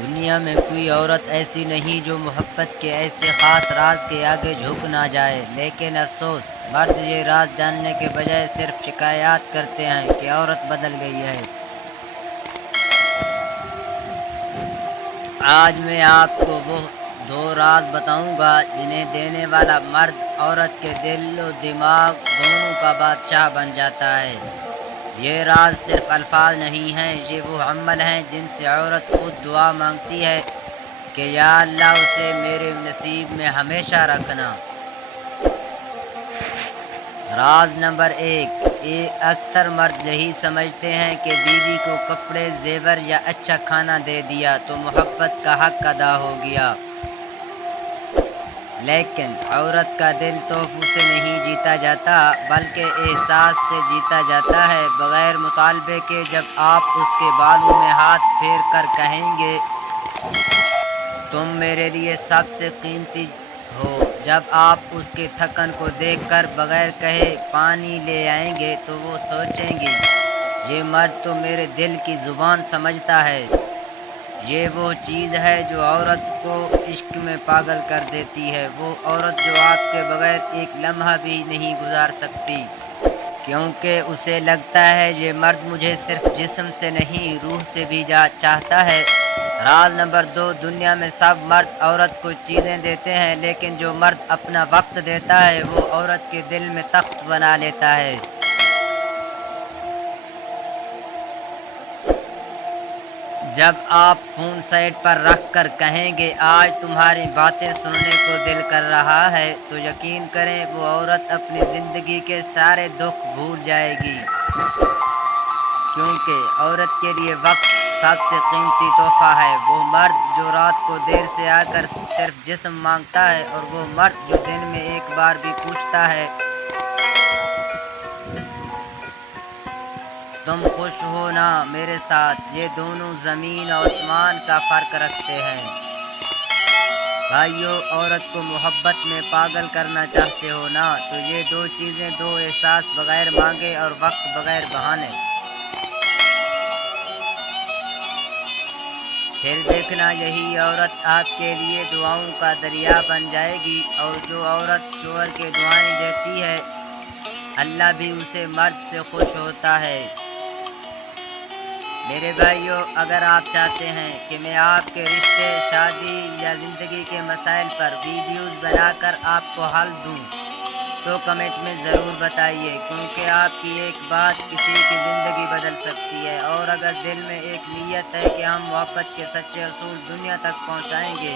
دنیا میں کوئی عورت ایسی نہیں جو محبت کے ایسے خاص راز کے آگے جھک نہ جائے، لیکن افسوس مرد یہ راز جاننے کے بجائے صرف شکایات کرتے ہیں کہ عورت بدل گئی ہے۔ آج میں آپ کو وہ دو راز بتاؤں گا جنہیں دینے والا مرد عورت کے دل و دماغ دونوں کا بادشاہ بن جاتا ہے۔ یہ راز صرف الفاظ نہیں ہیں، یہ وہ عمل ہیں جن سے عورت خود دعا مانگتی ہے کہ یا اللہ اسے میرے نصیب میں ہمیشہ رکھنا۔ راز نمبر ایک، اکثر مرد یہی سمجھتے ہیں کہ بیوی کو کپڑے، زیور یا اچھا کھانا دے دیا تو محبت کا حق ادا ہو گیا، لیکن عورت کا دل تحفوں سے نہیں جیتا جاتا بلکہ احساس سے جیتا جاتا ہے، بغیر مطالبے کے۔ جب آپ اس کے بالوں میں ہاتھ پھیر کر کہیں گے تم میرے لیے سب سے قیمتی ہو، جب آپ اس کے تھکن کو دیکھ کر بغیر کہے پانی لے آئیں گے تو وہ سوچیں گی یہ مرد تو میرے دل کی زبان سمجھتا ہے۔ یہ وہ چیز ہے جو عورت کو عشق میں پاگل کر دیتی ہے، وہ عورت جو آپ کے بغیر ایک لمحہ بھی نہیں گزار سکتی، کیونکہ اسے لگتا ہے یہ مرد مجھے صرف جسم سے نہیں روح سے بھی چاہتا ہے۔ راز نمبر دو، دنیا میں سب مرد عورت کو چیزیں دیتے ہیں، لیکن جو مرد اپنا وقت دیتا ہے وہ عورت کے دل میں تخت بنا لیتا ہے۔ جب آپ فون سائٹ پر رکھ کر کہیں گے آج تمہاری باتیں سننے کو دل کر رہا ہے، تو یقین کریں وہ عورت اپنی زندگی کے سارے دکھ بھول جائے گی، کیونکہ عورت کے لیے وقت سب سے قیمتی تحفہ ہے۔ وہ مرد جو رات کو دیر سے آ کر صرف جسم مانگتا ہے، اور وہ مرد جو دن میں ایک بار بھی پوچھتا ہے تم خوش ہو نا میرے ساتھ، یہ دونوں زمین و آسمان کا فرق رکھتے ہیں۔ بھائیو، عورت کو محبت میں پاگل کرنا چاہتے ہو نا، تو یہ دو چیزیں، دو احساس بغیر مانگے اور وقت بغیر بہانے، پھر دیکھنا یہی عورت آپ کے لیے دعاؤں کا دریا بن جائے گی۔ اور جو عورت شوہر کے دعائیں دیتی ہے اللہ بھی اسے مرد سے خوش ہوتا ہے۔ میرے بھائیو، اگر آپ چاہتے ہیں کہ میں آپ کے رشتے، شادی یا زندگی کے مسائل پر ویڈیوز بنا کر آپ کو حل دوں تو کمنٹ میں ضرور بتائیے، کیونکہ آپ کی ایک بات کسی کی زندگی بدل سکتی ہے۔ اور اگر دل میں ایک نیت ہے کہ ہم محبت کے سچے اصول دنیا تک پہنچائیں گے